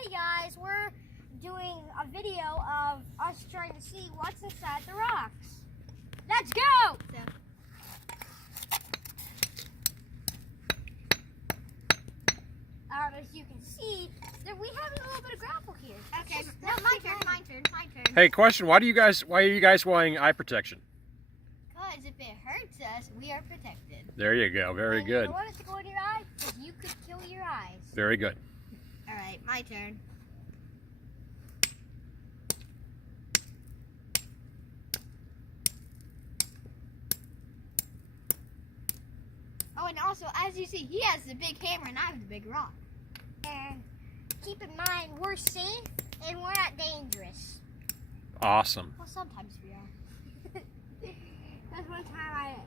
Hi guys, we're doing a video of us trying to see what's inside the rocks. Let's go! As you can see, we have a little bit of gravel here. Okay, no, my turn. Hey, question: Why are you guys wearing eye protection? Because if it hurts us, we are protected. There you go. Very And good. You don't want it to go in your eye because you could kill your eyes. Very good. All right, my turn. Oh, and also, as you see, he has the big hammer and I have the big rock. And keep in mind, we're safe and we're not dangerous. Awesome. Well, sometimes we are. That's one time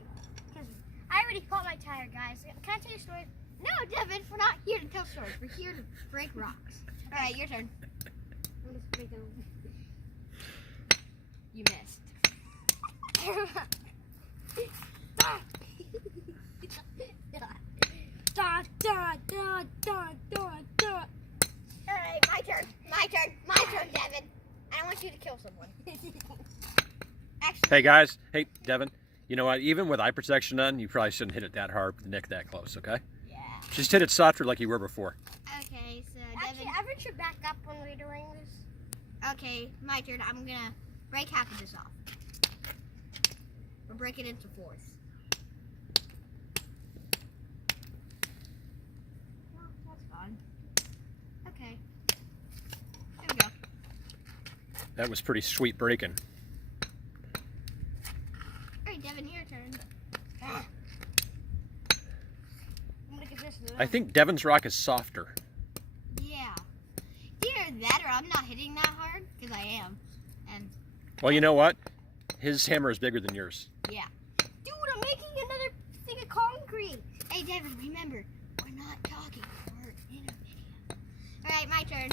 because I already caught my tire, guys. Can I tell you a story? No, Devin, we're not here to tell stories. We're here to break rocks. All right, your turn. I'm just breaking You missed. Da, da, da, da, da, da. All right, my turn, Devin. I want you to kill someone. Actually, Hey guys. Hey Devin. You know what? Even with eye protection on, you probably shouldn't hit it that hard with the neck that close. Okay? yeah. Just hit it softer like you were before. Okay, so Actually, Devin. Everett should back up when we're doing this. Okay, my turn. I'm gonna break half of this off. We'll break it into fourths. Well, that's fun. Okay. There we go. That was pretty sweet breaking. All right, Devin, your turn. I'm gonna give this to I think Devin's rock is softer. Yeah. Either that or I'm not hitting that hard, because I am. And, Well, you know what? His hammer is bigger than yours. yeah. Dude, I'm making another thing of concrete. Hey, Devin, remember, we're not talking. We're in a video. All right, my turn.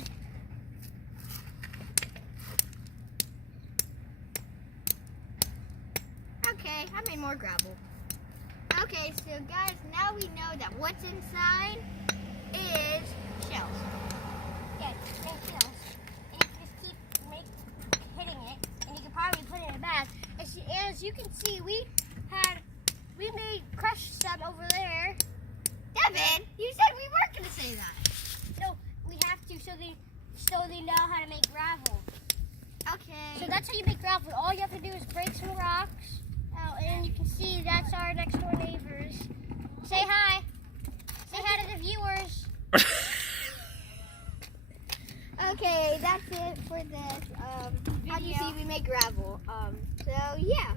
Okay, I made more gravel. Okay, so guys, now we know that what's inside is shells. Yeah, make shells. And you can just keep hitting it, and you can probably put it in a bag. As you can see, we made crushed some over there. Devin, you said we weren't going to say that. So we have to, so they know how to make gravel. Okay. So that's how you make gravel. All you have to do is break some rocks out, and you can see that's our next door neighbors. Say hi. Say hi to the viewers. Okay, that's it for this. How do you see we make gravel? So yeah.